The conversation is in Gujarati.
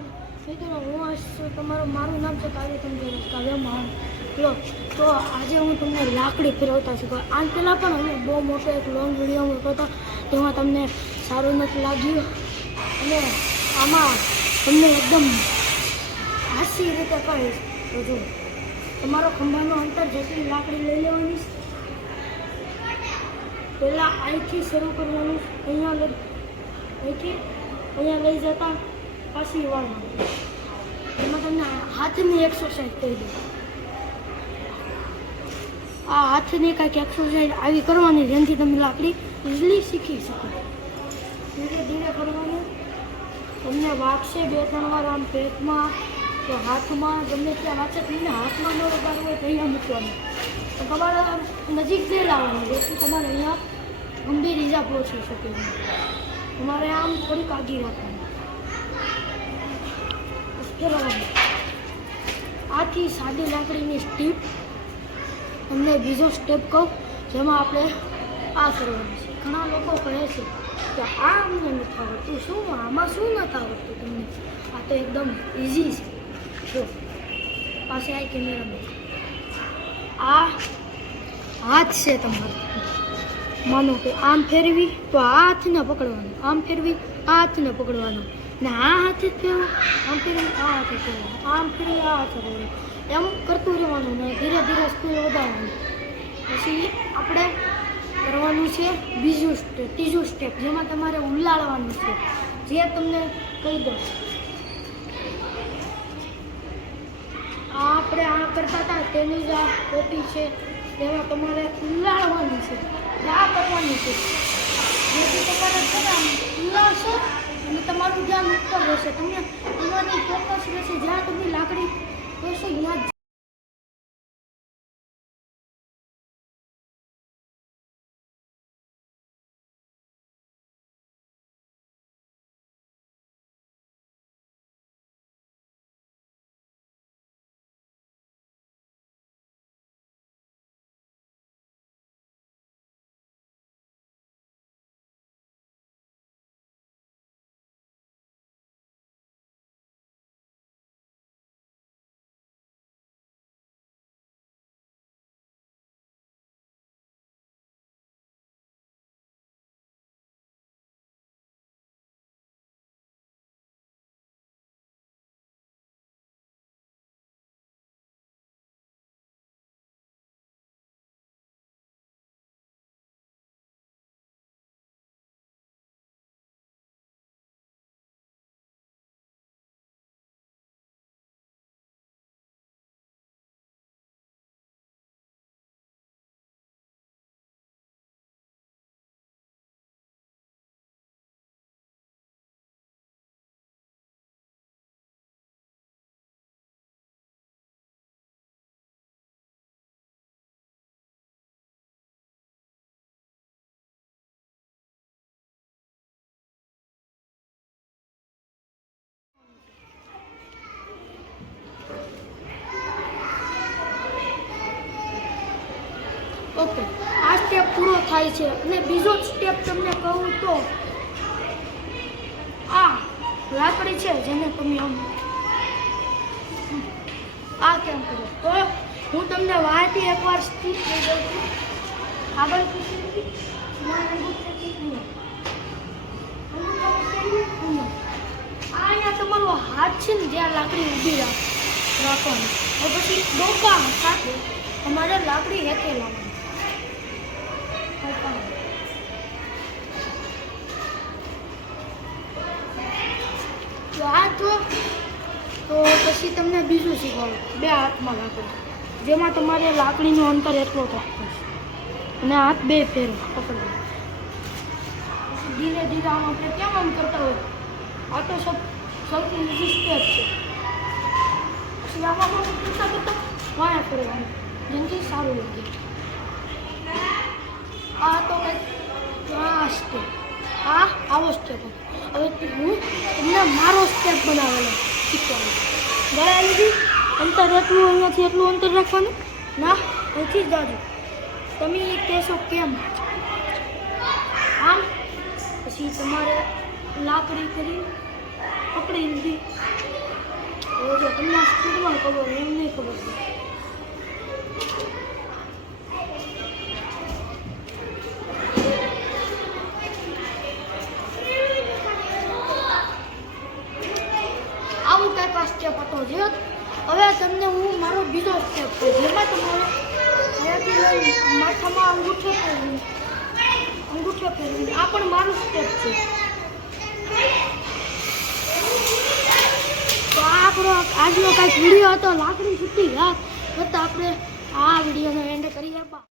મિત્રો હું મારું નામ છે કાવ્ય મહાન લો. તો આજે હું તમને લાકડી ફેરવતા શીખવા. આમ પહેલાં પણ અમે બહુ મોટો એક લોંગ વિડીયો મૂક્યો હતો, તેમાં તમને સારું નથી લાગ્યું અને આમાં તમને એકદમ હાસ્ય રીતે કહીશ. તો જો તમારો ખંભાનું અંતર જેટલી લાકડી લઈ લેવાની, પહેલાં અહીંથી શરૂ કરવાનું, અહીંયા લઈ જતા પાછી વાળવાનું. એમાં તમને હાથની એક્સરસાઇઝ કરી દઉં. આ હાથની કાંઈક એક્સરસાઇઝ આવી કરવાની જેનાથી તમે લાકડી ઇઝીલી શીખી શકો. ધીરે ધીરે કરવાનું. તમને વાગશે 2-3 વાર આમ પેટમાં કે હાથમાં, ગમે ત્યાં વાંચે તમને હાથમાં ન વગાડવું હોય તો અહીંયા મૂકવાનું. તો તમારે નજીક જઈ લાવવાનું, જેથી તમારે અહીંયા ગંભીર ઈજા પહોંચી શકે. તમારે આમ થોડીક આગી રાખવાની. આથી સાદી લાકડીની સ્ટીપ. તમને બીજો સ્ટેપ કહું, જેમાં આપણે આ કરવાનું છે. ઘણા લોકો કહે છે કે આ અમને નથી આવડતું. શું આમાં શું નથી આવડતું તમને? આ તો એકદમ ઇઝી છે. જો પાસે આ કેમેરામાં આ હાથ છે તમારો. માનો કે આમ ફેરવી તો આ હાથને પકડવાનું, આમ ફેરવી આ હાથને પકડવાનું, ને આ હાથે જ ફેરવું, આમ ફેરવી આ હાથે ફેરવું, આમ ફેરવી આ હાથે ફેરવું, એમ કરતું રહેવાનું ને ધીરે ધીરે સ્પીડ વધારવાની. પછી આપણે કરવાનું છે ત્રીજું સ્ટેપ, જેમાં તમારે ઉલાળવાનું છે. જે તમને કહી દો, આપણે આ કરતા હતા તેની જ આ કોપી છે. તેમાં તમારે ઉલાળવાની છે, આ કરવાની છે. જેથી તમારે ઉલાળશો અને તમારું ધ્યાન ઉપર રહેશે. તમને એમાંથી ફોકસ રહેશે. જ્યાં તમે લાકડી રહેશો ત્યાં ઓકે. આ સ્ટેપ પૂરો થાય છે. અને બીજો સ્ટેપ તમને કહું તો આ લાકડી છે જેને તમે આમ આ કેમ કરો. તો હું તમને વાયથી એકવાર સ્ટીપ લઈ દઉં છું. આગળ અહીંયા તમારો હાથ છે ને જ્યાં લાકડી ઊભી રાખવાની. પછી ડોકા સાથે તમારે લાકડી હેઠે લાવવાની. તો આ તો પછી તમને બીજું શીખવાડું. 2 હાથમાં લાકડી, જેમાં તમારે લાકડીનું અંતર એટલો રાખવું છે અને હાથ 2 ફેર પકડવા. ધીરે ધીરે આમ આપણે કેમ આમ કરતા હોય, આ તો સૌથી ઈઝી સ્ટેપ છે. પછી આમાં કરતા કરતા વાયા કરવાનું, જેનાથી સારું લાગે. આ તો કંઈક આ સ્ટેપ, આવો સ્ટેપ. હવે હું તમને મારો સ્ટેપ બનાવેલો શીખવાનું. ગળા લીધી, અંતર એટલું, અહીંયાથી એટલું અંતર રાખવાનું ના, અહીંથી જ જાજુ. તમે કહેશો કેમ આમ. પછી તમારે લાકડી કરી પકડી લીધી, ખબર એમ નહીં ખબર આવું કંઈક આ સ્ટેપ હતો જે હવે તમને હું મારો બીજો સ્ટેપ કહું જેમાં તમારે અહીંયાથી લઈ માથામાં અંગૂઠો ફેરવીને આ પણ મારું સ્ટેપ છે. તો આ આપણો આજનો કાંઈક વિડીયો હતો લાકડી છૂટી ઘા છતાં આપણે આ વિડીયોનો એન્ડ કરી આપવા.